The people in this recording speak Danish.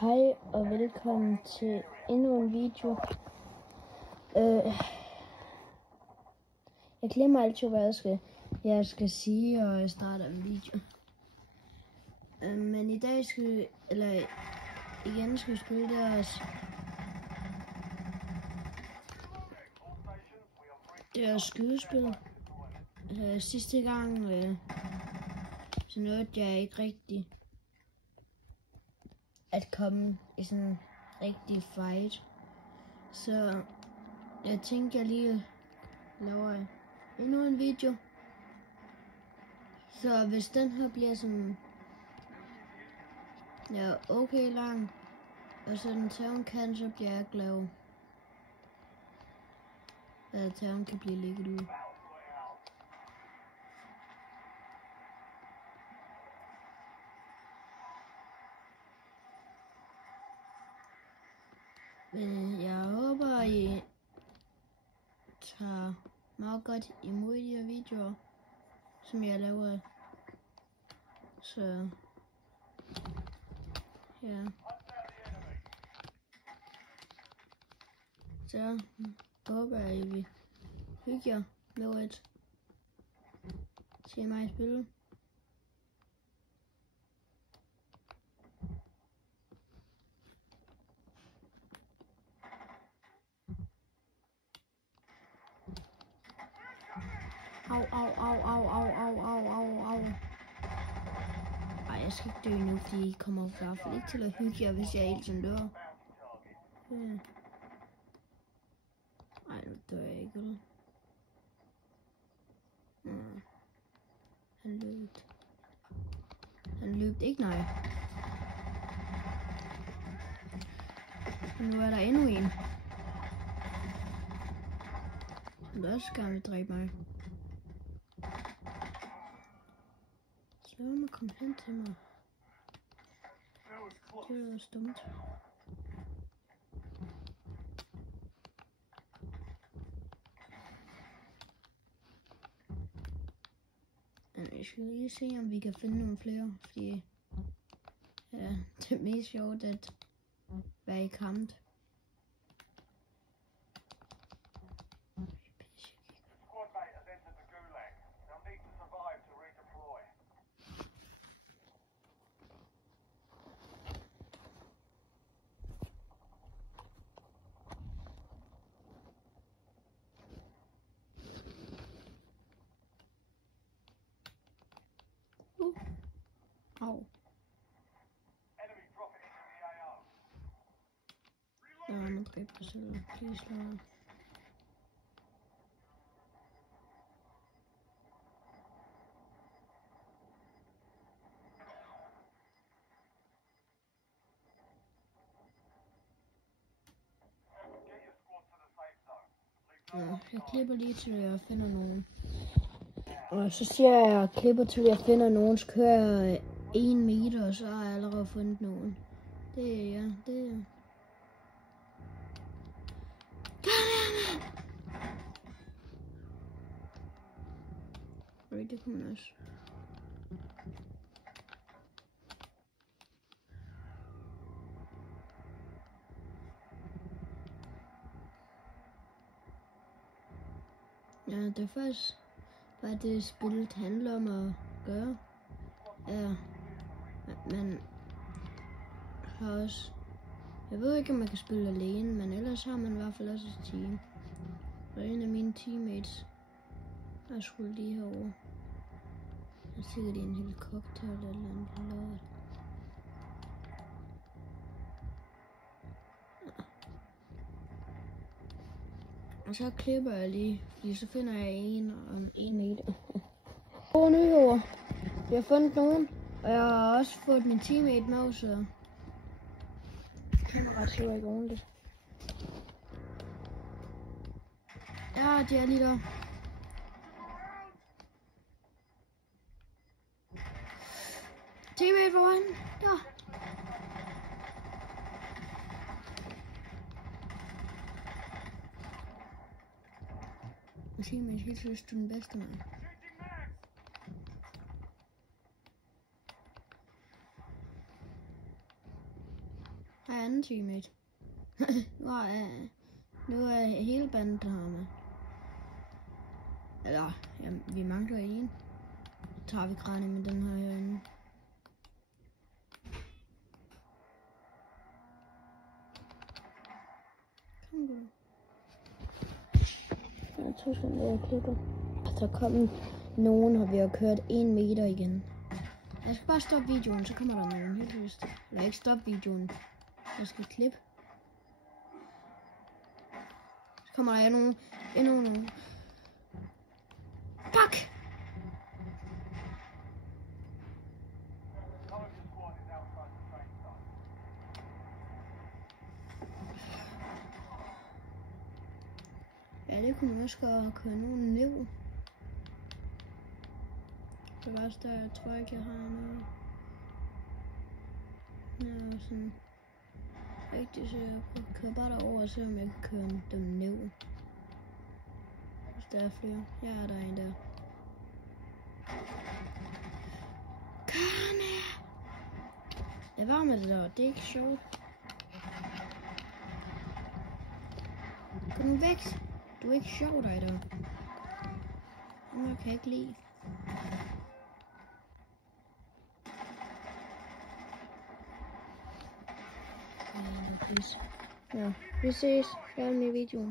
Hej og velkommen til endnu en video. Jeg glemmer altid, hvad jeg skal sige, og jeg starter en video. Men i dag skal vi, spille deres skydespil. Sidste gang så nåede jeg ikke rigtig at komme i sådan en rigtig fight. Så jeg tænkte, jeg lige laver endnu en video. Så hvis den her bliver sådan okay lang, og så den tagen kan, så bliver jeg glad. At tagen kan blive lægget ud. Men jeg håber, I tager meget godt imod de her videoer, som jeg laver. Så ja. Så håber jeg, I vil hygge jer med at se mig spille. Au. Ej, jeg skal ikke dø nu, fordi I kommer i hvert fald ikke til at hygge jer, hvis jeg helt sådan dør. Ej, nu dør jeg ikke, eller? Han løb ikke, nej. Nu er der endnu en. Han vil også gerne dræbe mig. Så må komme hen til mig. Det er også dumt. Jeg skal lige se, om vi kan finde nogle flere, fordi det er mest sjovt at være i kamp. Au. Ja, man dræber sig selv. Please, Lord. Ja, jeg klipper lige til jeg finder nogen. Og så siger jeg, at jeg klipper til jeg finder nogen, så kører jeg 1 meter, og så har jeg allerede fundet nogen. Det er. Det kunne man også. Ja, det er faktisk hvad det spillet handler om at gøre. Ja, man har også. Jeg ved ikke, om man kan spille alene, men ellers har man i hvert fald også et team. Og en af mine teammates er skulle lige herovre. Jeg er sikkert i en helikopter eller et eller andet lort. Og så klipper jeg lige, fordi så finder jeg en om 1 meter. Gode nyheder. Vi har fundet nogen, og jeg har også fået min teammate med, så kameraet ser ikke ordentligt. Ja, de er lige der. Teammate, hvor er han? Der. Teammate, helt seriøst, du er den bedste, mand. Her er anden teammate. Nu er hele banden her med. Eller, ja, vi mangler en. Så tager vi Granny med den her herinde. Kom du. Jeg tror sådan, at jeg klipper. Der kom nogen, og vi har kørt 1 meter igen. Jeg skal bare stoppe videoen, så kommer der nogen helt lyst. Eller ikke stoppe videoen. Jeg skal klippe. Så kommer der endnu nogen. Fuck! Ja, det kunne man også godt køre nogen ned. Det var også der, jeg tror ikke, jeg har noget. Jeg er sådan rigtig sikker på at køre bare derover og se, om jeg kan køre dem ned. Hvis der er flere. Ja, der er en der. Kom her! Jeg var med det der, det er ikke sjovt. Kom nu væk! Du er ikke sjov, dig der. Jeg kan ikke lide. Ja, vi ses. Færdig med videoen.